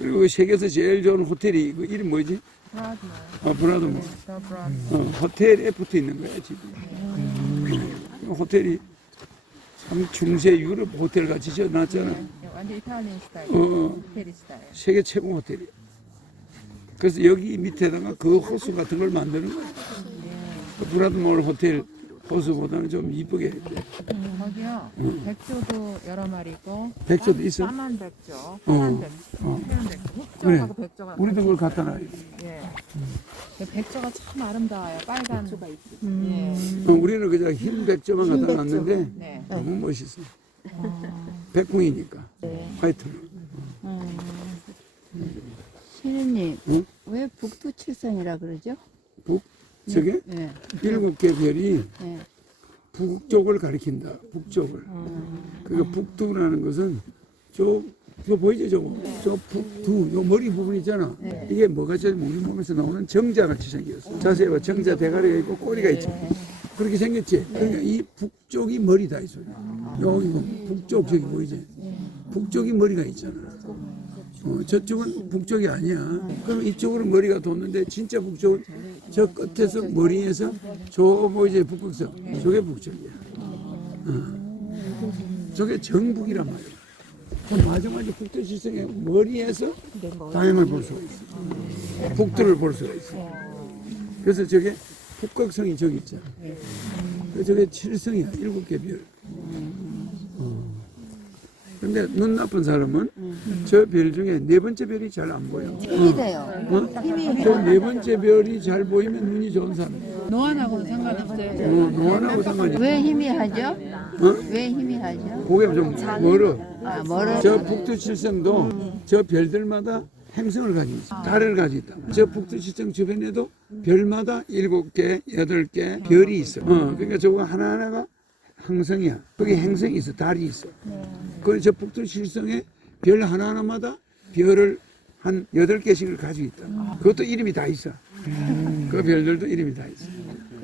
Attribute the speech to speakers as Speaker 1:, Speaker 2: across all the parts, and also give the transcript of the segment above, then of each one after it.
Speaker 1: 그리고 세계에서 제일 좋은 호텔이 그 이름 뭐지?
Speaker 2: 브라드마요.
Speaker 1: 아, 브라드모.
Speaker 2: 더 브라드.
Speaker 1: 어, 호텔에 붙어 있는 거야 집이. 음. 호텔이 참 중세 유럽 호텔 같이 지어놨잖아.
Speaker 2: 완전 이탈리안 스타일.
Speaker 1: 어,
Speaker 2: 이태리 스타일.
Speaker 1: 세계 최고 호텔이야. 그래서 여기 밑에다가 그 호수 같은 걸 만드는 거야. 그 브라드몰 호텔 호수보다는 좀 이쁘게 했대.
Speaker 2: 거기요. 백조도 여러 마리 있고.
Speaker 1: 백조도 있어?
Speaker 2: 까만 백조, 파란 백조,
Speaker 1: 어.
Speaker 2: 백조. 흑조하고 백조가.
Speaker 1: 우리도 그걸 갖다 돼.
Speaker 2: 예. 그 백조가 참 아름다워요. 빨간. 백조가 있어. 예.
Speaker 1: 어, 우리는 그냥 흰 백조만 갖다 놨는데
Speaker 2: 네.
Speaker 1: 너무 멋있어. 백콩이니까. 화이트로.
Speaker 3: 신우님,
Speaker 1: 응?
Speaker 3: 왜 북두 칠성이라 그러죠?
Speaker 1: 북? 저게
Speaker 3: 네.
Speaker 1: 일곱 개 별이
Speaker 3: 네.
Speaker 1: 북쪽을 가리킨다. 북쪽을. 그러니까 북두라는 것은 저, 저 보이죠, 저거? 저 북두, 요 머리 부분 있잖아. 이게 뭐가 저 우리 몸에서 나오는 정자 같이 생겼어. 자세히 봐. 정자 대가리가 있고 꼬리가 있지. 그렇게 생겼지. 그러니까 이 북쪽이 머리다, 이 소리. 여기 보면 북쪽 저기 보이지? 북쪽이 머리가 있잖아. 어, 저쪽은 북쪽이 아니야. 그럼 이쪽으로 머리가 돋는데 진짜 북쪽은 저 끝에서 머리에서 저 보이지 북극성. 저게 북쪽이야. 어. 저게 정북이란 말이야. 그럼 마지막에 북두칠성의 머리에서 다양을 볼 수가 있어. 북두를 볼 수가 있어. 그래서 저게 북극성이 저기 있잖아. 그 저게 칠성이야. 일곱 개 별. 어. 근데 눈 나쁜 사람은 저 별 중에 네 번째 별이 잘 안 보여.
Speaker 3: 힘이 돼요.
Speaker 1: 어?
Speaker 3: 힘이
Speaker 1: 저네 번째 별이 잘 보이면 눈이 좋은 사람.
Speaker 2: 노안하고는 상관없어요.
Speaker 1: 어, 노안하고 상관이.
Speaker 3: 왜 힘이 하죠?
Speaker 1: 어?
Speaker 3: 왜 힘이 하죠?
Speaker 1: 고개 좀 멀어.
Speaker 3: 아, 멀어.
Speaker 1: 저 북두칠성도 저 별들마다 행성을 가지고 있어. 달을 가지고 있다. 저 북두칠성 주변에도 별마다 일곱 개, 여덟 개 별이 있어. 어, 그러니까 저거 하나하나가 항성이야. 거기 행성이 있어. 달이 있어. 그래서 저 북두칠성에 별 하나하나마다 별을 한 여덟 개씩을 가지고 있다. 그것도 이름이 다 있어. 그 별들도 이름이 다 있어.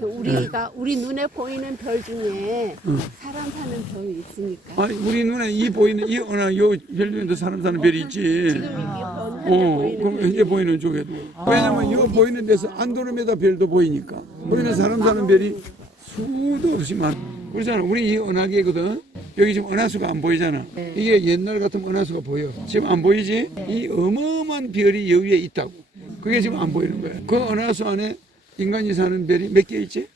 Speaker 4: 그 우리가 우리 눈에 보이는 별 중에
Speaker 1: 응.
Speaker 4: 사람 사는 별이 있으니까
Speaker 1: 아니 우리 눈에 이 보이는 이 어나 요 별중에도 사람 사는 별이 있지. 어, 그럼 이제 보이는 쪽에도. 왜냐면 요 보이는 데서 안드로메다 별도 보이니까. 보이는 사람 사는 별이 수도 없이 많. 그렇잖아. 우리 이 은하계거든. 여기 지금 은하수가 안 보이잖아. 이게 옛날 같으면 은하수가 보여. 지금 안 보이지? 이 어마어마한 별이 여기에 있다고. 그게 지금 안 보이는 거야. 그 은하수 안에 인간이 사는 별이 몇 개 있지?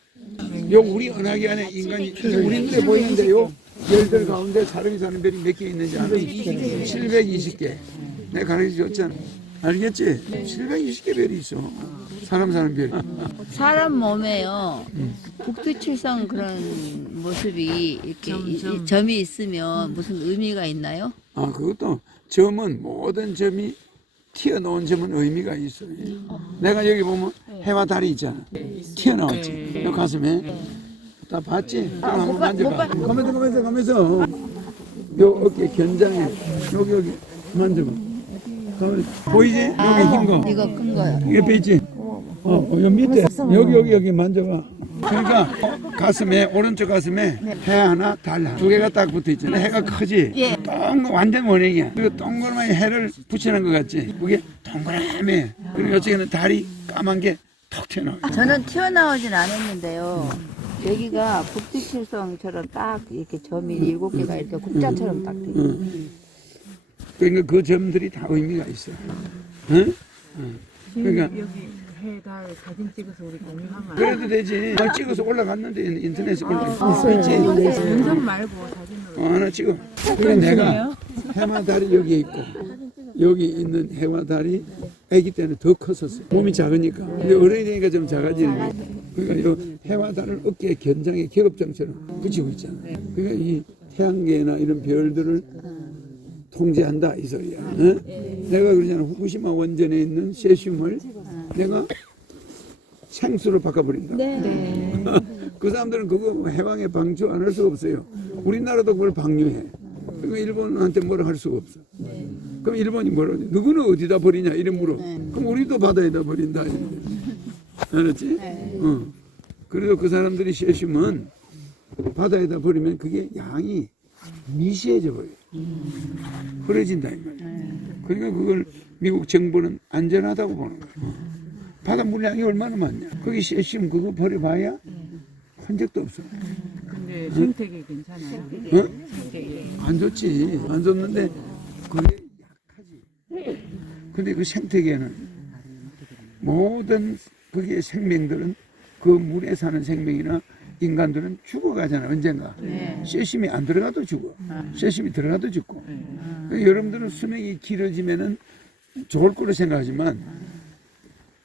Speaker 1: 요 우리 은하계 안에 인간이 우리 눈에 보이는데 요 별들 가운데 사람이 사는 별이 몇 개 있는지 알아? 720개. 내가 가르쳐 줬잖아. 알겠지? 720개 별이 있어. 사람 사는 별이.
Speaker 3: 사람 몸에요. 북두칠성 그런 모습이 이렇게 이- 이 점이 있으면 무슨 의미가 있나요?
Speaker 1: 아, 그것도 점은 모든 점이 튀어나온 점은 의미가 있어. 내가 여기 보면 해와 달이 있잖아. 튀어나왔지. 요 가슴에. 다 봤지? 그럼 한번 만져봐. 가면서, 가면서, 가면서. 요 어깨 견장에. 여기, 여기. 만져봐. 가면 보이지? 여기 흰 거.
Speaker 3: 이거 큰 거요.
Speaker 1: 옆에 있지? 어, 어, 요 밑에. 여기, 여기, 여기 만져봐. 그러니까 어, 가슴에, 오른쪽 가슴에 해 하나, 달 하나. 두 개가 딱 붙어 있잖아. 해가 크지? 동, 완전 원액이야. 그리고 동그라미 해를 붙이는 것 같지? 그게 동그라미. 그리고 이쪽에는 달이 까만 게 턱 튀어나와.
Speaker 3: 저는 튀어나오진 않았는데요. 여기가 북두칠성처럼 딱 이렇게 점이 일곱 개가 이렇게 국자처럼 딱 돼. 있어요.
Speaker 1: 그러니까 그 점들이 다 의미가 있어. 응? 응. 그러니까
Speaker 2: 여기 해달 사진 찍어서 우리 공유하면
Speaker 1: 그래도 되지. 나 찍어서 올라갔는데 인터넷에 올라있지.
Speaker 2: 음성 말고 사진으로.
Speaker 1: 어, 하나 찍어. 그래 내가 해와 달이 여기 있고 여기 있는 해와 달이 아기 때는 더 컸었어. 몸이 작으니까. 근데 어른이 되니까 좀 작아지는 거야. 그러니까 요 해와 달을 어깨 견장에 계급장처럼 붙이고 있잖아. 그러니까 이 태양계나 이런 별들을 통제한다 이 소리야. 어? 내가 그러잖아. 후쿠시마 원전에 있는 세슘을 내가 생수로 바꿔버린다. 그 사람들은 그거 해방에 방조 안 할 수가 없어요. 우리나라도 그걸 방류해. 그러니까 일본한테 뭐라 할 수가 없어. 그럼 일본이 뭐라 하지? 누구는 어디다 버리냐 이런 물어. 그럼 우리도 바다에다 버린다. 이래. 알았지? 어. 그래도 그 사람들이 세슘은 바다에다 버리면 그게 양이 미시해져 버려요. 흐려진다 이 말이야. 그러니까 그걸 미국 정부는 안전하다고 보는 거야. 바다 물량이 얼마나 많냐. 거기 세심 그거 버려봐야 한 적도 없어.
Speaker 5: 근데 생태계 괜찮아요.
Speaker 1: 어? 안 좋지. 안 좋는데 그게 약하지. 근데 그 생태계는 모든 그게 생명들은 그 물에 사는 생명이나 인간들은 죽어가잖아 언젠가. 세심이 안 들어가도 죽어. 세심이 들어가도 죽고. 그러니까 여러분들은 수명이 길어지면은 좋을 거로 생각하지만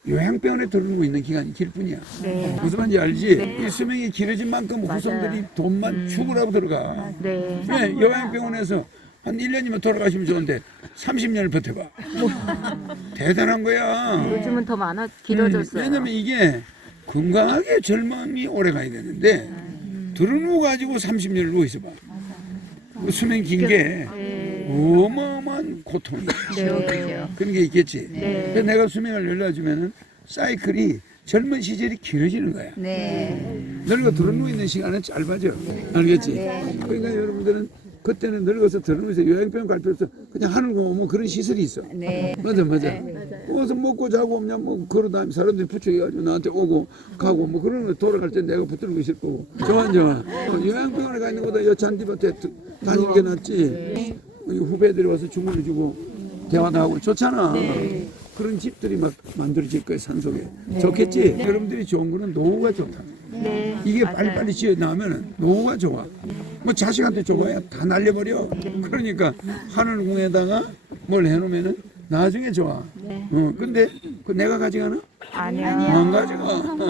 Speaker 1: 요양병원에 들어오고 있는 기간이 길 뿐이야. 무슨 말인지 알지? 이 수명이 길어진 만큼 후손들이 돈만 죽으라고 들어가.
Speaker 6: 네.
Speaker 1: 네, 요양병원에서 한 1년이면 돌아가시면 좋은데 30년을 버텨봐. 대단한 거야.
Speaker 6: 요즘은 더 많아
Speaker 1: 음,
Speaker 6: 길어졌어요.
Speaker 1: 왜냐면 이게 건강하게 젊음이 오래 가야 되는데 들어누워 가지고 30년을 누워 있어봐. 그 수명 긴 게 어마어마한 고통이야.
Speaker 6: 네.
Speaker 1: 그런 게 있겠지.
Speaker 6: 네.
Speaker 1: 그래서 내가 수명을 열어주면은 사이클이 젊은 시절이 길어지는 거야.
Speaker 3: 네.
Speaker 1: 늙어 들어누워 있는 시간은 짧아져. 알겠지? 그러니까 여러분들은 그때는 늙어서 들어누워서 요양병원 갈 필요 없어. 그냥 하늘 공원 그런 시설이 있어.
Speaker 3: 네.
Speaker 1: 맞아, 맞아. 어서 먹고 자고 없냐, 뭐, 그러다 사람들이 부추겨가지고 나한테 오고 가고 뭐 그런 거 돌아갈 때 내가 붙들고 있을 거고. 좋아, 좋아. 어, 요양병원에 가 있는 것보다 여 잔디밭에 두- 다니는 게 낫지. 이 후배들이 와서 주문을 주고 대화도 하고 좋잖아. 그런 집들이 막 만들어질 거야, 산속에. 좋겠지? 여러분들이 좋은 거는 노후가 좋다. 이게 빨리빨리 지어 나오면 노후가 좋아. 뭐 자식한테 줘봐야 다 날려버려. 그러니까 하늘궁에다가 뭘 해놓으면은 나중에 좋아. 어, 근데 그 내가 가져가나?
Speaker 6: 아니요.
Speaker 1: 안 가져가.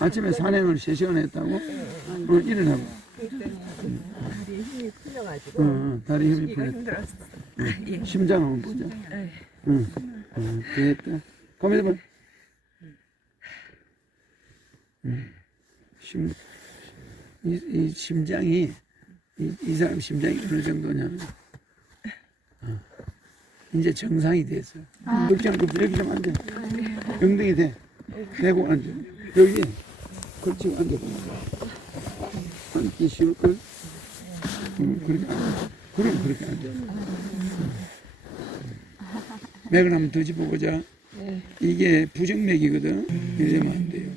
Speaker 1: 아침에 산행을 3시간 했다고? 어, 일어나 봐. 다리에 힘이 풀려가지고. 어, 다리 힘이 풀렸다. 응. 심장 한번 보자. 응. 응. 됐다. 가만히 봐. 응. 심, 이, 이 심장이, 이, 이 사람 심장이 어느 정도냐면, 어, 이제 정상이 됐어. 그렇지 않고 여기 좀 앉아. 엉덩이 대. 대고 앉아. 여기 걸치고 앉아 봐. 앉기 쉬울걸? 응, 그렇게 앉아. 그럼 그렇게 앉아. 맥을 한번 더 짚어보자. 이게 부정맥이거든. 이러면 안 돼요.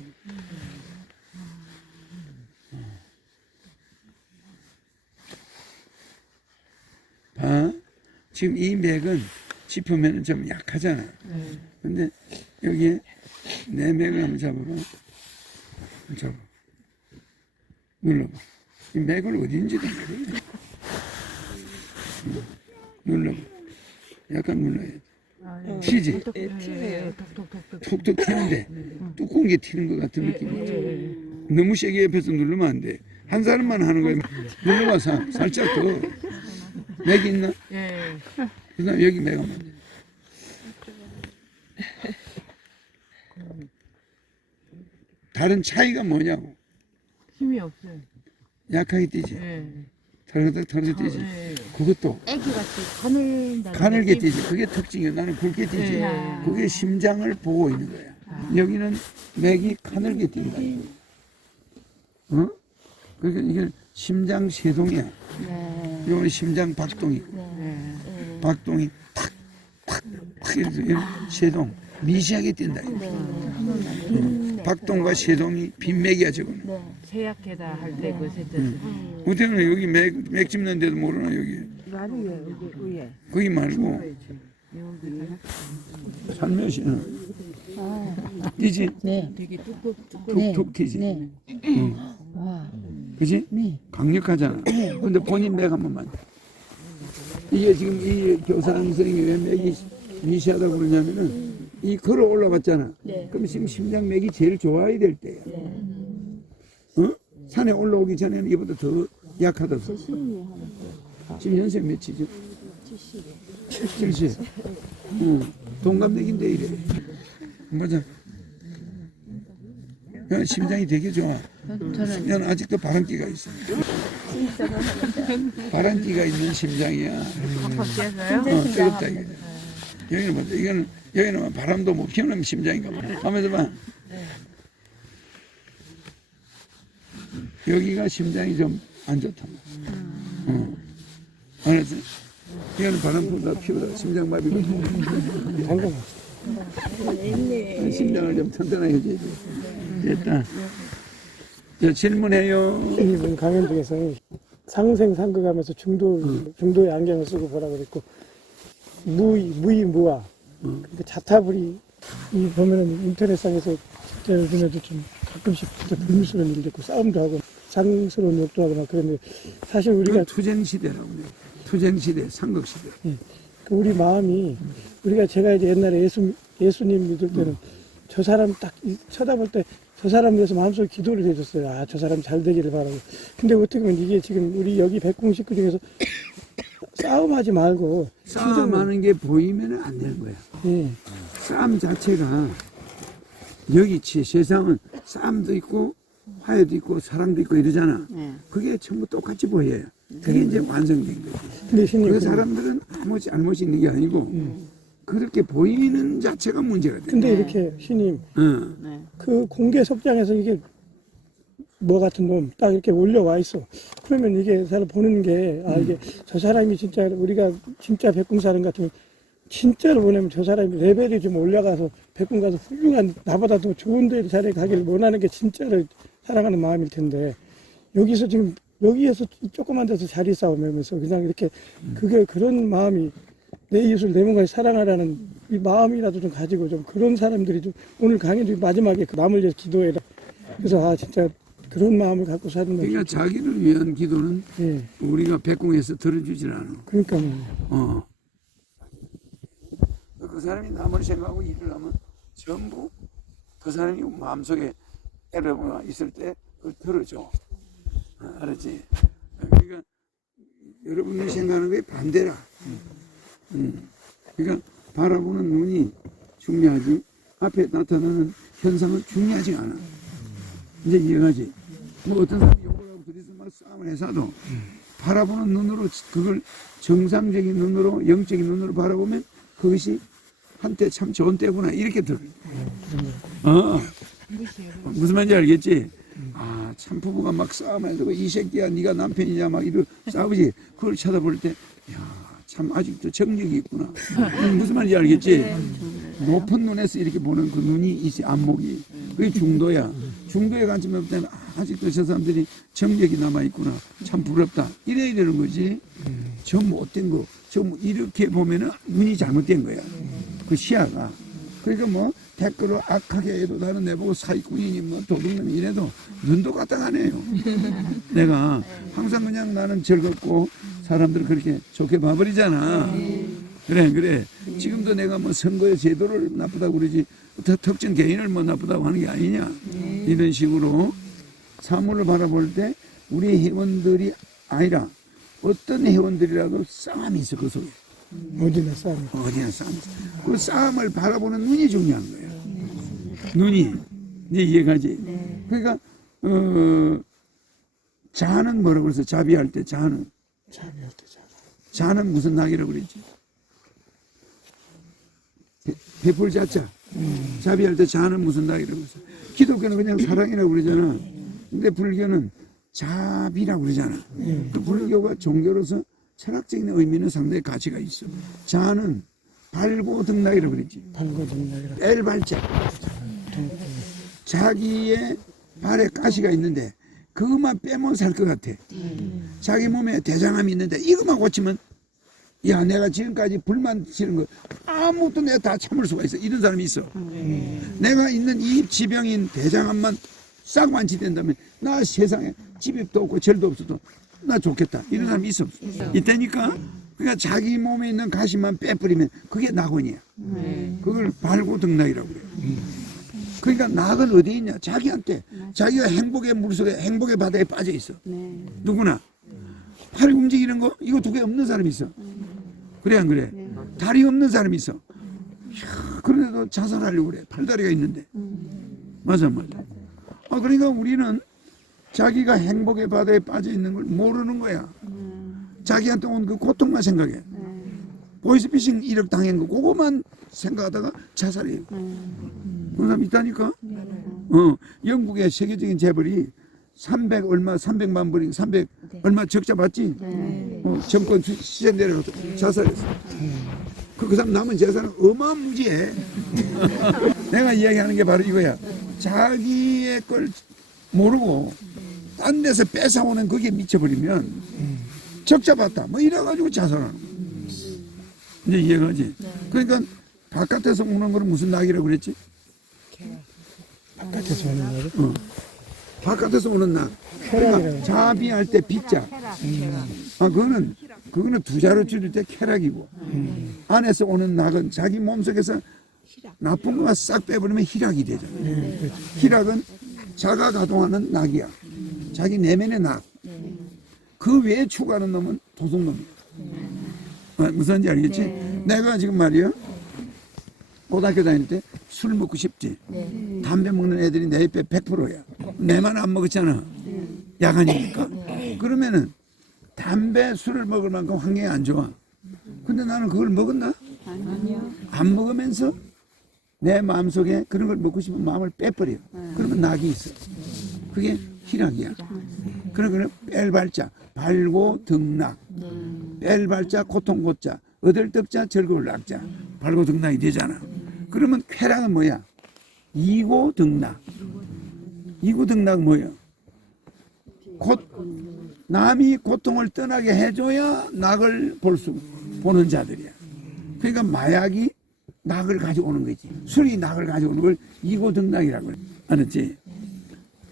Speaker 1: 봐. 지금 이 맥은 짚으면 좀 약하잖아. 근데 여기에 내 맥을 한번 잡아봐. 잡아. 눌러봐. 이 맥을 어딘지도 모르네. 응. 눌러봐. 약간 눌러야 돼. 튀지?
Speaker 5: 예, 톡톡톡톡.
Speaker 1: 툭툭 튀는데 두꺼운 게 튀는 것 같은 느낌이 있지. 너무 세게 옆에서 누르면 안 돼. 한 사람만 하는 거야. 눌러봐, 사, 살짝 더. 맥이 있나?
Speaker 5: 예.
Speaker 1: 그 다음 여기 맥 한번. 돼. 다른 차이가 뭐냐고.
Speaker 5: 힘이 없어요.
Speaker 1: 약하게 뛰지.
Speaker 5: 예.
Speaker 1: 털어서 털어서 뛰지.
Speaker 5: 예.
Speaker 1: 그것도
Speaker 6: 애기같이 가늘다.
Speaker 1: 가늘게 뛰지. 그게 특징이야. 나는 굵게 뛰지.
Speaker 5: 예.
Speaker 1: 그게 심장을 보고 있는 거야. 여기는 맥이 가늘게 뛴다. 어? 그러니까 이게 심장 세동이야.
Speaker 6: 네.
Speaker 1: 이거는 심장 박동이고.
Speaker 5: 예.
Speaker 1: 박동이 팍, 팍, 팍 이래서 이런 세동. 미시하게 뛴다. 이거. 음. 박동과 세동이 빈맥이야, 저거는.
Speaker 5: 세약해다 할 때 그 세트.
Speaker 1: 어떻게 여기 맥, 맥 짚는 데도 모르나, 여기. 거기 말고. 살며시, 어. 뛰지?
Speaker 3: 네.
Speaker 1: 툭툭 튀지?
Speaker 3: 네.
Speaker 1: 응.
Speaker 3: 와.
Speaker 1: 그지?
Speaker 3: 네.
Speaker 1: 강력하잖아. 근데 본인 맥 한 번 만. 이게 지금 이 교사 선생님이 왜 맥이 미시하다고 그러냐면은 이 걸어 올라갔잖아. 그럼 지금 심장 맥이 제일 좋아야 될 때야. 어? 산에 올라오기 전에는 이보다 더 약하다. 지금 연세 몇이죠? 70. 70. 응. 동갑내기인데 이래. 맞아. 야, 심장이 되게 좋아.
Speaker 3: 저는
Speaker 1: 난 아직도 바람기가 있어. 바람기가 있는 심장이야.
Speaker 5: 어째서요?
Speaker 1: 어, 뜨겁다. 여기는 뭐죠? 이거는 여기는 뭐 바람도 못 피우는 심장인가 봐. 하면서 봐. 여기가 심장이 좀 안 좋다. 어. 알았지? 이거는 바람 불다 피우다 심장마비거든. 심장을 좀 튼튼하게 해줘야지. 됐다. 자, 질문해요.
Speaker 7: 이분 강연 중에서 상생상극하면서 중도 중도의 안경을 쓰고 보라 그랬고 무의 무의 무아 그러니까 자타불이 이 보면은 인터넷상에서 진짜 요즘에도 좀 가끔씩 진짜 불미스러운 일도 있고 싸움도 하고 장스러운 욕도 하고 막 그런데 사실 우리가
Speaker 1: 투쟁 시대라고 그래요. 투쟁 시대, 삼국 시대.
Speaker 7: 그 우리 마음이 우리가 제가 이제 옛날에 예수 예수님 믿을 때는 저 사람 딱 이- 쳐다볼 때 저 사람 위해서 마음속에 기도를 해줬어요. 아 저 사람 잘 되기를 바라고. 근데 어떻게 보면 이게 지금 우리 여기 백공 식구 중에서 싸움하지 말고
Speaker 1: 싸움하는 게 보이면 안 되는 거야.
Speaker 7: 예,
Speaker 1: 싸움 자체가 여기 치 세상은 싸움도 있고 화해도 있고 사랑도 있고 이러잖아. 그게 전부 똑같이 보여요. 그게 이제 완성된 거지.
Speaker 7: 근데 신님
Speaker 1: 그 사람들은 아무 잘못이 있는 게 아니고 그렇게 보이는 자체가 문제가 돼.
Speaker 7: 근데 이렇게 신님
Speaker 1: 어.
Speaker 7: 그 공개 석장에서 이게 뭐 같은 놈 딱 이렇게 올려와 있어. 그러면 이게 사람 보는 게 아 이게 저 사람이 진짜 우리가 진짜 백궁사람 같으면 진짜로 보내면 저 사람이 레벨이 좀 올라가서 백궁 가서 훌륭한 나보다 더 좋은 데 자리에 가기를 원하는 게 진짜로 사랑하는 마음일 텐데 여기서 지금 여기에서 조그만 데서 자리 싸움하면서 그냥 이렇게 그게 그런 마음이 내 이웃을 내 몸까지 사랑하라는 이 마음이라도 좀 가지고 좀 그런 사람들이 좀 오늘 강의 중 마지막에 그 남을 위해서 기도해라. 그래서 아 진짜 그런 마음을 갖고 사는
Speaker 1: 그러니까
Speaker 7: 거지.
Speaker 1: 자기를 위한 기도는
Speaker 7: 예.
Speaker 1: 우리가 백궁에서 들어주질 않아.
Speaker 7: 그러니까 말이에요.
Speaker 1: 어. 그 사람이 남을 생각하고 일을 하면 전부 그 사람이 마음속에 에러가 있을 때 그걸 들어줘. 어, 알았지? 그러니까 여러분이 생각하는 게 반대라. 음. 그러니까 바라보는 눈이 중요하지 앞에 나타나는 현상은 중요하지 않아. 이제 이해가지? 뭐 어떤 사람이 욕을 하고 둘이서 막 싸움을 해서도 바라보는 눈으로 그걸 정상적인 눈으로 영적인 눈으로 바라보면 그것이 한때 참 좋은 때구나 이렇게 들어. 어. 무슨 말인지 알겠지? 아, 참 부부가 막 싸움해서 이 새끼야 네가 남편이냐 막 이러 싸우지. 그걸 쳐다볼 때, 야, 참 아직도 정력이 있구나. 음, 무슨 말인지 알겠지? 높은 눈에서 이렇게 보는 그 눈이 있지 안목이 그게 중도야. 중도에 때는 아, 아직도 저 사람들이 정력이 남아 있구나. 참 부럽다. 이래야 되는 거지. 저 못된 거, 저뭐 이렇게 보면은 눈이 잘못된 거야. 그 시야가. 그러니까 뭐 댓글로 악하게 해도 나는 내보고 사기꾼이니 뭐 도둑놈이 이래도 눈도 까딱하네요. 내가 항상 그냥 나는 즐겁고 사람들 그렇게 좋게 봐버리잖아. 그래 그래. 지금도 내가 뭐 선거의 제도를 나쁘다고 그러지 特- 특정 개인을 뭐 나쁘다고 하는 게 아니냐. 이런 식으로 사물을 바라볼 때 우리 회원들이 아니라 어떤 회원들이라도 싸움이 있어 그 속에
Speaker 7: 어디나 싸움.
Speaker 1: 어디나 싸움이 있어 그 싸움을 바라보는 눈이 중요한 거예요. 눈이. 이제 이해가지? 그러니까 어 자는 뭐라고 그래서 자비할 때 자는.
Speaker 7: 자비할 때 자.
Speaker 1: 자는 무슨 낙이라고 그랬지? 배- 베풀 자자. 자비할 때 자는 무슨 낙이라고 그랬어? 기독교는 그냥 사랑이라고 그러잖아. 근데 불교는 자비라고 그러잖아. 그 불교가 종교로서 철학적인 의미는 상당히 가치가 있어. 자는 발고 등락이라고 그랬지.
Speaker 7: 발거든요.
Speaker 1: 뺄발자. 자기의 발에 가시가 있는데 그것만 빼면 살 것 같아. 자기 몸에 대장암이 있는데 이것만 고치면 야 내가 지금까지 불만 치는 거 아무것도 내가 다 참을 수가 있어. 이런 사람이 있어. 내가 있는 이 지병인 대장암만 싹 완치된다면 나 세상에 집도 없고 절도 없어도 나 좋겠다. 이런 사람이 있어. 없어? 있다니까. 그러니까 자기 몸에 있는 가시만 빼버리면 그게 낙원이야. 그걸 발고 등락이라고 그래요. 그러니까 낙은 어디 있냐? 자기한테. 자기가 행복의 물속에 행복의 바다에 빠져 있어. 누구나. 팔이 움직이는 거 이거 두 개 없는 사람이 있어. 그래 안 그래? 다리 없는 사람이 있어. 이야, 그런데도 자살하려고 그래. 팔다리가 있는데. 맞아 맞아. 아 그러니까 우리는 자기가 행복의 바다에 빠져 있는 걸 모르는 거야. 자기한테 온 그 고통만 생각해. 보이스피싱 1억 당한 거 그거만 생각하다가 자살해요. 그런 사람 있다니까. 어, 영국의 세계적인 재벌이 300 얼마 300만 불이 300 얼마 적자 받지. 어, 정권 시- 시절 내려가서 자살했어. 그, 그 사람 남은 재산은 어마무지해. 내가 이야기하는 게 바로 이거야. 자기의 걸 모르고 딴 데서 뺏어오는 거기에 미쳐버리면 적자 받다. 뭐 이래가지고 자살하는 거야. 이제 이해가지? 그러니까 바깥에서 오는 거는 무슨 낙이라고 그랬지?
Speaker 7: 바깥에서 오는 거죠.
Speaker 1: 바깥에서 오는 낙. 그러니까 자비할 때 빗자. 아, 그거는, 그거는 두 자로 줄일 때 쾌락이고, 안에서 오는 낙은 자기 몸속에서 나쁜 것만 싹 빼버리면 희락이 되잖아. 희락은 자가 가동하는 낙이야. 자기 내면의 낙. 그 외에 추구하는 놈은 도둑놈이야. 어, 무슨지 알겠지? 내가 지금 말이야. 고등학교 다닐 때 술 먹고 싶지. 담배 먹는 애들이 내 옆에 100%야. 내만 안 먹었잖아. 야간이니까. 그러면은 담배 술을 먹을 만큼 환경이 안 좋아. 근데 나는 그걸 먹었나? 안 먹으면서 내 마음속에 그런 걸 먹고 싶은 마음을 빼버려. 그러면 낙이 있어. 그게 희락이야. 그러면 뺄발자, 발고 등락. 뺄발자, 고통 고자, 얻을 덕자, 즐거울 낙자. 발고 등락이 되잖아. 그러면 쾌락은 뭐야? 이고 등락. 이고 등락은 뭐야? 곧 남이 고통을 떠나게 해줘야 낙을 볼 수 보는 자들이야. 그러니까 마약이 낙을 가져오는 거지. 술이 낙을 가져오는 걸 이고 등락이라고 그래. 알았지?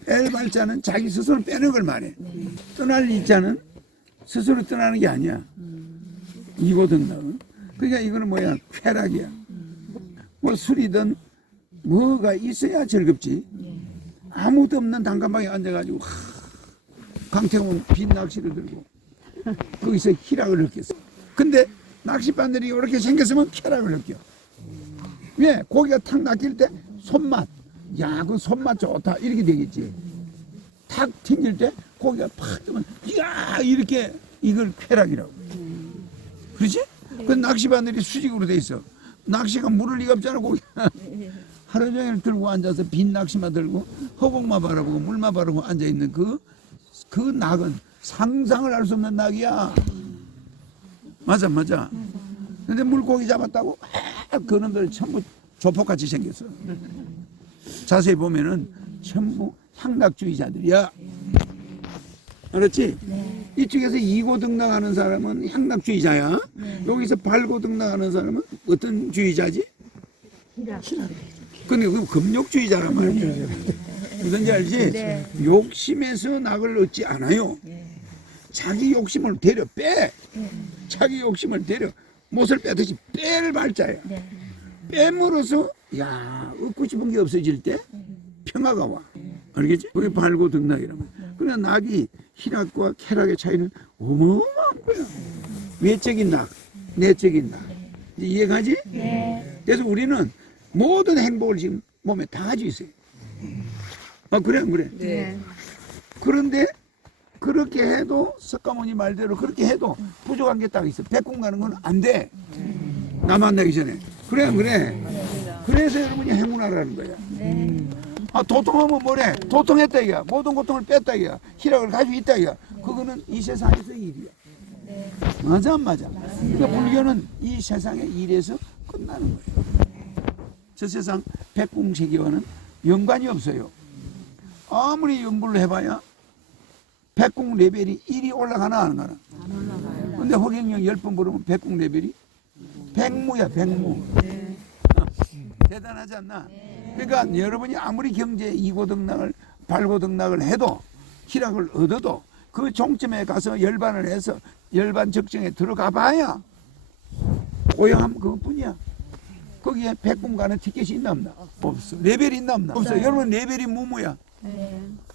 Speaker 1: 뺄 발자는 자기 스스로 빼는 걸 말해. 떠날 이자는 스스로 떠나는 게 아니야. 이고 등락은. 그러니까 이거는 뭐야? 쾌락이야. 뭐 술이든 뭐가 있어야 즐겁지. 아무도 없는 단칸방에 앉아가지고 하, 강태훈 빈 낚시를 들고 거기서 희락을 느꼈어. 근데 낚싯바늘이 이렇게 생겼으면 쾌락을 느껴. 왜? 고기가 탁 낚일 때 손맛. 야, 그 손맛 좋다. 이렇게 되겠지. 탁 튕길 때 고기가 팍 뜨면 이야 이렇게 이걸 쾌락이라고. 그렇지? 그 낚시바늘이 수직으로 돼 있어. 낚시가 물을 리가 없잖아 고기. 하루 종일 들고 앉아서 빈 낚시만 들고 허공만 바라보고 물만 바라보고 앉아 있는 그 그 낙은 상상을 할 수 없는 낙이야. 맞아, 맞아. 근데 물고기 잡았다고 아, 그놈들 전부 조폭같이 생겼어. 자세히 보면은 전부 향락주의자들이야. 알았지? 이쪽에서 이고 등락하는 사람은 향락주의자야. 여기서 발고 등락하는 사람은 어떤 주의자지? 근데 그 금욕주의자란 말이야. 무슨지 알지? 욕심에서 낙을 얻지 않아요. 자기 욕심을 데려 빼. 자기 욕심을 데려 못을 빼듯이 뺄 발자야. 빼물어서 야 얻고 싶은 게 없어질 때 평화가 와. 알겠지? 그게 발고 등락이라면. 그러나 낙이 희락과 쾌락의 차이는 어마어마한 거야. 외적인 낙, 내적인 낙. 이제 이해가지? 그래서 우리는 모든 행복을 지금 몸에 다 가지고 있어요. 아 그래 안 그래? 그런데 그렇게 해도 석가모니 말대로 그렇게 해도 부족한 게 딱 있어. 백공 가는 건 안 돼. 나 만나기 전에. 그래 안 그래? 그래서 여러분이 행운하라는 거야. 아 도통하면 뭐래? 도통했다 이야. 모든 고통을 뺐다 이야. 희락을 가지고 있다 이야. 그거는 이 세상에서 일이야. 맞아 안 맞아? 그러니까 불교는 이 세상의 일에서 끝나는 거예요. 저 세상 백공세계와는 연관이 없어요. 아무리 연구를 해봐야 백공 레벨이 1이 올라가나 안 가나? 근데 허경영 10번 부르면 백공 레벨이 백무야 백무. 어, 대단하지 않나? 그러니까 여러분이 아무리 경제 이고등락을 발고등락을 해도 희락을 얻어도 그 종점에 가서 열반을 해서 열반 적정에 들어가 봐야 오용함 그것뿐이야. 거기에 백분 가는 티켓이 있나 없나? 없어. 레벨이 있나 없나? 없어. 여러분 레벨이 무무야.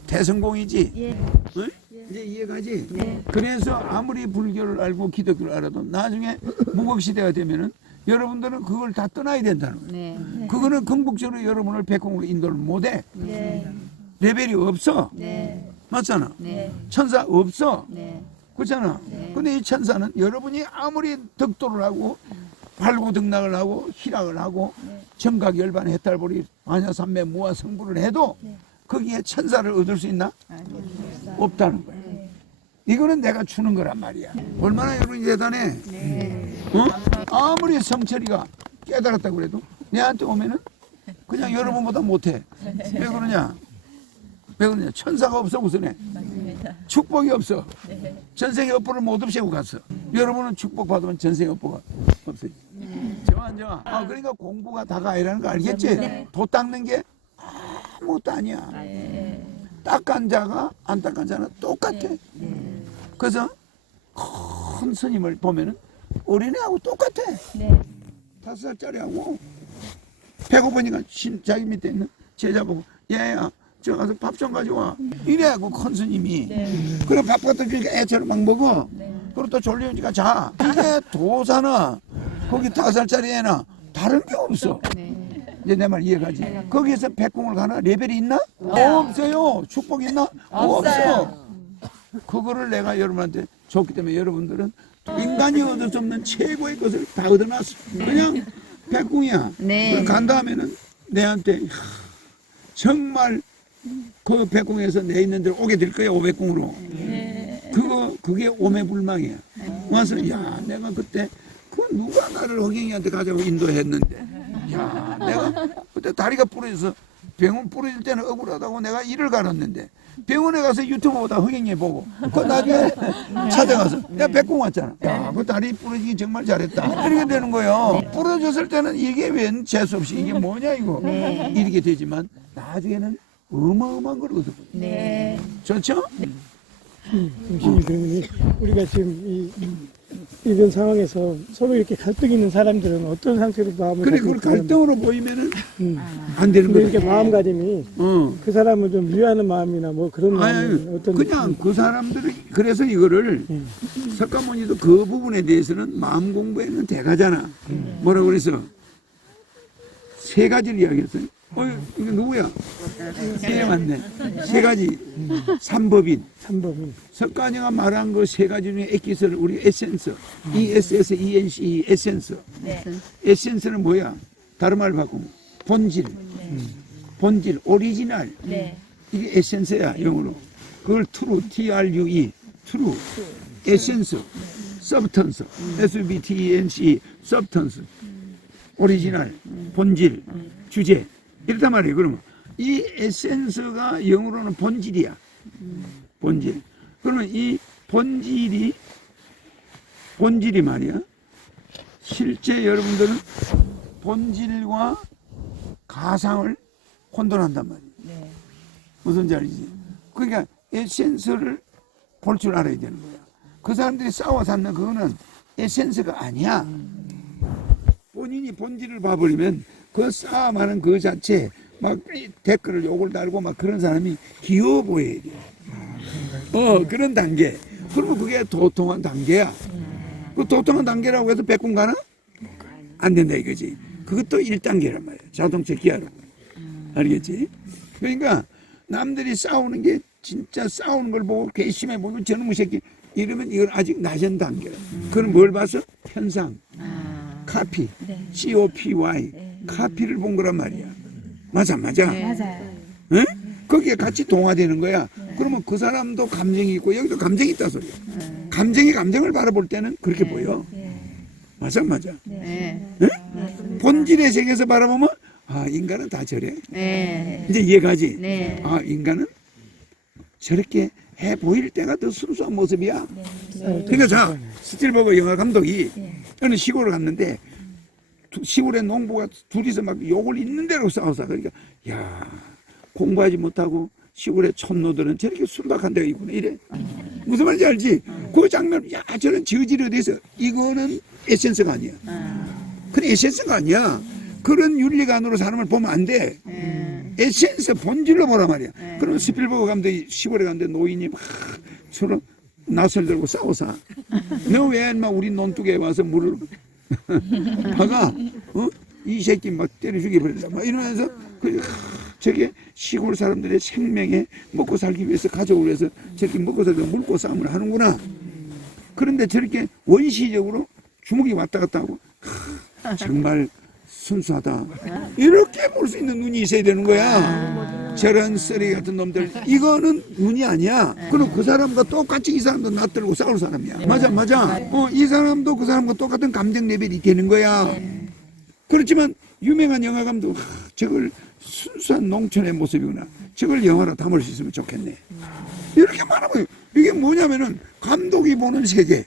Speaker 1: 대성공이지. 응? 이제 이해가지? 그래서 아무리 불교를 알고 기독교를 알아도 나중에 무국시대가 되면은 여러분들은 그걸 다 떠나야 된다는 거예요.
Speaker 3: 네.
Speaker 1: 그거는 궁극적으로 여러분을 백공으로 인도를 못해. 레벨이 없어.
Speaker 3: 네.
Speaker 1: 맞잖아.
Speaker 3: 네.
Speaker 1: 천사 없어.
Speaker 3: 네.
Speaker 1: 그렇잖아. 근데 이 천사는 여러분이 아무리 덕도를 하고 발고 등락을 하고 희락을 하고 정각 열반 해탈보리 마녀삼매 무화 성부를 해도 거기에 천사를 얻을 수 있나? 없다는 거야. 이거는 내가 주는 거란 말이야. 얼마나 여러분이 대단해. 어? 아무리 성철이가 깨달았다고 그래도 내한테 오면은 그냥 여러분보다 못해. 왜 그러냐? 왜 그러냐? 천사가 없어 우선에. 축복이 없어. 전생에 업보를 못 없애고 갔어. 여러분은 축복 받으면 전생에 업보가 없어지. 정한 정한. 아 그러니까 공부가 다가 아니라는 거 알겠지? 도 닦는 게 아무것도 아니야. 닦은 자가 안 닦은 자는 똑같아. 그래서 큰 스님을 보면은 어린애하고 똑같아. 다섯 살짜리하고. 배고프니까 신- 자기 밑에 있는 제자 보고 얘야 저 가서 밥 좀 가져와. 이래하고 큰 스님이. 그래 밥 갖다 주니까 애처럼 막 먹어. 그리고 또 졸리니까 자. 이게 도사나 거기 다섯 살짜리 애나 다른 게 없어. 이제 내 말 이해가지? 거기에서 백공을 가나? 레벨이 있나? 없어요. 축복 있나? 없어. 그거를 내가 여러분한테 줬기 때문에 여러분들은 인간이 얻을 수 없는 최고의 것을 다 얻어놨어. 그냥 백공이야.
Speaker 3: 네.
Speaker 1: 그간 다음에는 내한테 하, 정말 그 백공에서 내 있는 데로 오게 될 거야 오백공으로. 그거 그게 오매불망이야. 와서 야 내가 그때 그 누가 나를 허경이한테 가자고 인도했는데. 야 내가 그때 다리가 부러져서 병원 부러질 때는 억울하다고 내가 일을 갈았는데 병원에 가서 유튜브 보다 허경이 보고 그 나중에 찾아가서 내가 백공 왔잖아 야그 다리 부러지기 정말 잘했다 이렇게 되는 거예요 부러졌을 때는 이게 웬 재수 없이 이게 뭐냐 이거 이렇게 되지만 나중에는 어마어마한 걸 얻어
Speaker 3: 네.
Speaker 1: 좋죠?
Speaker 7: 음식이 그러면 우리가 지금 이 이런 상황에서 서로 이렇게 갈등이 있는 사람들은 어떤 상태로 마음을
Speaker 1: 그래
Speaker 7: 갖고
Speaker 1: 그걸 갈등으로 보이면은
Speaker 7: 음.
Speaker 1: 안 되는
Speaker 7: 근데 이렇게 마음가짐이
Speaker 1: 어.
Speaker 7: 그 사람을 좀 위하는 마음이나 뭐 그런 마음이
Speaker 1: 아니,
Speaker 7: 어떤
Speaker 1: 그냥 그 사람들이 그래서 이거를
Speaker 7: 음.
Speaker 1: 석가모니도 그 부분에 대해서는 마음 공부에는 대가잖아. 뭐라 그래서 세 가지를 이야기했어요. 어, 이게 누구야? 예, 맞네. 세 가지. 삼법인.
Speaker 7: 삼법인
Speaker 1: 석가녀가 말한 그 세 가지 중에 액기스를 우리 에센스, E ESS, ENC, 에센스. 에센스는 뭐야? 다른 말 바꾸면 본질, 본질, 오리지널. 이게 에센스야 영어로. 그걸 트루, T-R-U-E, 트루, 에센스, 서브턴스, S-B-T-E-N-C, 서브턴스, 오리지널, 본질, 주제. 이렇단 말이에요. 그러면 이 에센스가 영어로는 본질이야. 본질. 그러면 이 본질이 본질이 말이야. 실제 여러분들은 본질과 가상을 혼돈한단 말이야. 무슨 지 알지? 그러니까 에센스를 볼 줄 알아야 되는 거야. 그 사람들이 싸워 샀는 그거는 에센스가 아니야. 본인이 본질을 봐버리면 그 싸움하는 그 자체 막 댓글을 욕을 달고 막 그런 사람이 귀여워 보여야 돼. 어 그런 단계. 그러면 그게 도통한 단계야. 그 도통한 단계라고 해서 백군 가나? 안 된다 이거지. 그것도 1단계란 말이야. 자동차 기아로. 알겠지? 그러니까 남들이 싸우는 게 진짜 싸우는 걸 보고 괘씸해 보면 저놈의 새끼 이러면 이건 아직 낮은 단계라. 그건 뭘 봐서? 현상. 카피. COPY. 카피를 본 거란 말이야. 맞아, 맞아.
Speaker 6: 맞아요.
Speaker 1: 응? 거기에 같이 동화되는 거야. 그러면 그 사람도 감정이 있고 여기도 감정이 있다 소리야. 감정이 감정을 바라볼 때는 그렇게 보여. 맞아, 맞아.
Speaker 3: 네.
Speaker 1: 본질의 세계에서 바라보면 아 인간은 다 저래.
Speaker 3: 네.
Speaker 1: 이제 이해가지.
Speaker 3: 네.
Speaker 1: 아 인간은 저렇게 해 보일 때가 더 순수한 모습이야. 그러니까 자 스틸버그 영화 감독이 어느 시골을 갔는데 두- 시골에 농부가 둘이서 막 욕을 있는 대로 싸워서 그러니까 야 공부하지 못하고 시골의 촌노들은 저렇게 순박한 데가 있구나 이래 무슨 말인지 알지? 그 장면 야 저런 어디 있어? 이거는 에센스가 아니야. 그래 에센스가 아니야. 그런 윤리관으로 사람을 보면 안 돼. 에센스 본질로 보란 말이야. 그러면 스필버그 감독이 시골에 갔는데 노인이 막 서로 낯을 들고 싸워서 너왜 인마 우리 논둑에 와서 물을 박아 어? 이 새끼 막 때려 죽여버린다 막 이러면서 그 저게 시골 사람들의 생명에 먹고 살기 위해서 가족을 위해서 저렇게 먹고 살기 위해서 물고 싸움을 하는구나 그런데 저렇게 원시적으로 주먹이 왔다 갔다 하고 하, 정말 순수하다. 이렇게 볼 수 있는 눈이 있어야 되는 거야. 저런 쓰레기 같은 놈들. 이거는 눈이 아니야. 그럼 그 사람과 똑같이 이 사람도 낯들고 싸울 사람이야. 맞아, 맞아. 어, 이 사람도 그 사람과 똑같은 감정 레벨이 되는 거야. 그렇지만 유명한 영화 감독, 하, 저걸 순수한 농촌의 모습이구나. 저걸 영화로 담을 수 있으면 좋겠네. 이렇게 말하면 이게 뭐냐면은 감독이 보는 세계.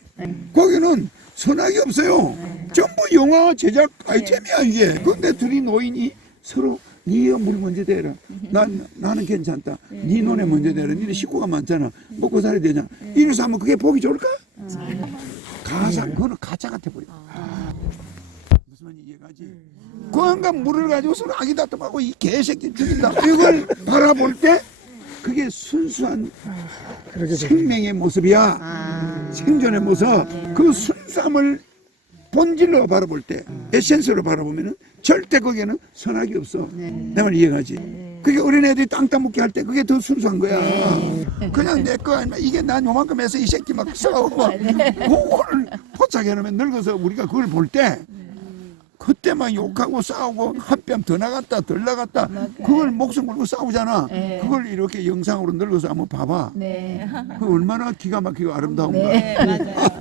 Speaker 1: 거기는 선악이 없어요. 전부 영화 제작 아이템이야 이게. 근데 둘이 노인이 서로 네가 물 먼저 대라. 난 나는 괜찮다. 네 눈에 먼저 대라. 니네 식구가 많잖아. 먹고 살아야 되냐. 이래서 하면 그게 보기 좋을까? 가사 그거는 가짜 같아 버려. 무슨 말인지 이해가지? 그한가 물을 가지고 서로 아기 다툼하고 이 개새끼 죽인다. 이걸 바라볼 때 그게 순수한. 생명의 모습이야. 생존의 모습. 그 순수함을 본질로 바라볼 때, 에센스로 바라보면은 절대 거기에는 선악이 없어. 내말 이해가지? 그게 어린애들이 땅 따먹기 할때 그게 더 순수한 거야. 그냥 내 거 아니면 이게 난 요만큼 해서 이 새끼 막막 그거를 포착해 놓으면 늙어서 우리가 그걸 볼 때 그때 막 욕하고 싸우고 한뼘더 나갔다 덜 나갔다 그걸 목숨 걸고 싸우잖아. 그걸 이렇게 영상으로 늙어서 한번 봐봐.
Speaker 3: 네.
Speaker 1: 그 얼마나 기가 막히고 아름다운가.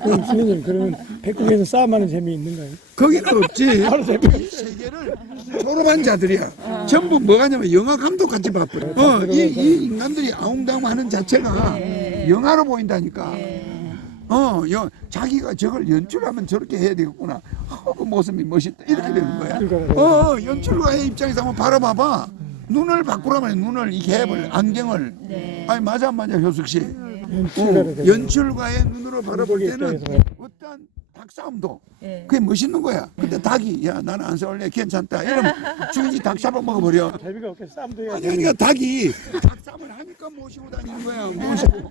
Speaker 7: 그럼 스님 그러면 백국에서 싸움하는 재미 있는가요?
Speaker 1: 거기는 없지. 이 세계를 졸업한 자들이야. 전부 뭐가냐면 영화 감독 같이 바빠요. 어, 이, 이 인간들이 아웅다웅 하는 자체가 영화로 보인다니까. 어, 여, 자기가 저걸 연출하면 저렇게 해야 되겠구나. 어, 그 모습이 멋있다. 이렇게 되는 거야.
Speaker 7: 그러니까
Speaker 1: 어, 연출가의 입장에서 한번 바라봐봐. 눈을 바꾸라면 눈을 이 갭을 안경을 아니 맞아 안 맞아 효숙 씨 어, 연출가의 눈으로 바라볼 때는. 어떤 닭 싸움도 그게 멋있는 거야. 근데 닭이 야 나는 안 싸울래 괜찮다. 이러면 주인이 닭 잡아 먹어버려.
Speaker 7: 재미가 없게 싸움도 해야
Speaker 1: 아니
Speaker 7: 돼.
Speaker 1: 그러니까 닭이 닭 싸움을 하니까 모시고 다니는 거야. 모시고.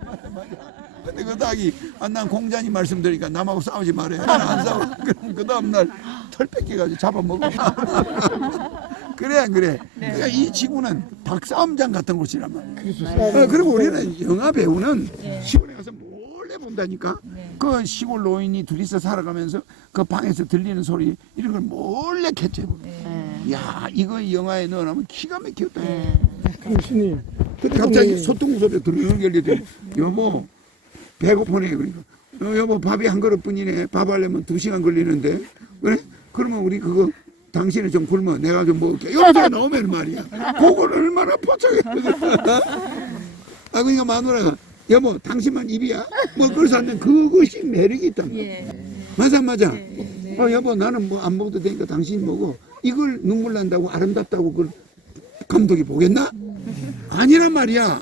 Speaker 1: 근데 그 닭이 아, 난 공자님 말씀 드리니까 남하고 싸우지 말해. 나는 안 싸워. 그럼 그 다음날 털 뺏겨가지고 잡아먹어. 그래 안 그래. 그러니까 이 지구는 닭 싸움장 같은 곳이란 말이야. 어, 그리고 우리는 영화 배우는 시골에 몰래 본다니까. 그 시골 노인이 둘이서 살아가면서 그 방에서 들리는 소리 이런 걸 몰래 캐치해보고. 야 이거 영화에 넣어놓으면 기가.
Speaker 7: 그럼 스님
Speaker 1: 근데 갑자기 소통 소리 들으는 열리더니 여보 배고프네. 그러니까 어, 여보 밥이 한 그릇뿐이네. 밥 하려면 두 시간 걸리는데. 그래? 그러면 우리 그거 당신이 좀 굶어. 내가 좀 먹을게. 소리 나오면 말이야. 그걸 얼마나 포착해. 아 그러니까 마누라가 여보 당신만 입이야. 뭐 그래서 하면 그것이 매력이 있단 말이야. 맞아 맞아. 어 여보 나는 뭐 안 먹어도 되니까 당신이 먹어. 이걸 눈물 난다고 아름답다고 그걸 감독이 보겠나? 아니란 말이야.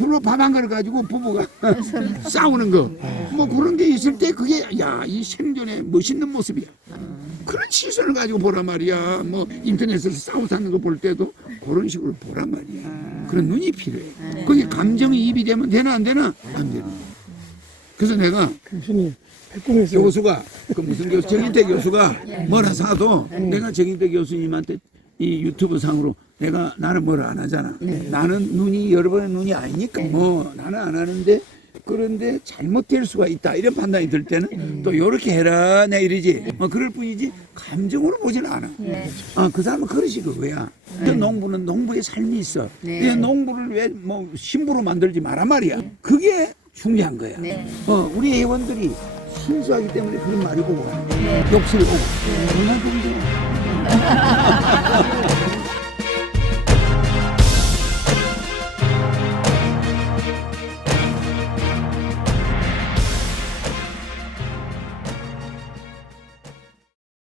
Speaker 1: 서로 밥 한 그릇 가지고 부부가 싸우는 거. 뭐 그런 게 있을 때 그게 야, 이 생존의 멋있는 모습이야. 그런 시선을 가지고 보란 말이야. 뭐 인터넷에서 싸우 사는 거 볼 때도 그런 식으로 보란 말이야. 그런 눈이 필요해. 그게 감정이 입이 되면 되나 안 되나? 안 되나. 그래서 내가 교수가 그 무슨 교수 정인태 교수가 뭐라 사도 내가 정인태 교수님한테 이 유튜브 상으로 내가 나는 뭐라 안 하잖아. 나는 눈이 여러분의 눈이 아니니까 뭐 나는 안 하는데 그런데 잘못될 수가 있다. 이런 판단이 들 때는 또 요렇게 해라 내 이러지. 뭐 그럴 뿐이지 감정으로 보지는 않아. 아그 사람은 그릇이 그거야. 그 농부는 농부의 삶이 있어. 이 농부를 왜 뭐 신부로 만들지 마란 말이야. 그게 중요한 거야. 어, 우리 회원들이 순수하기 때문에 그런 말이 보고 욕설이 오고. 얼마나 정도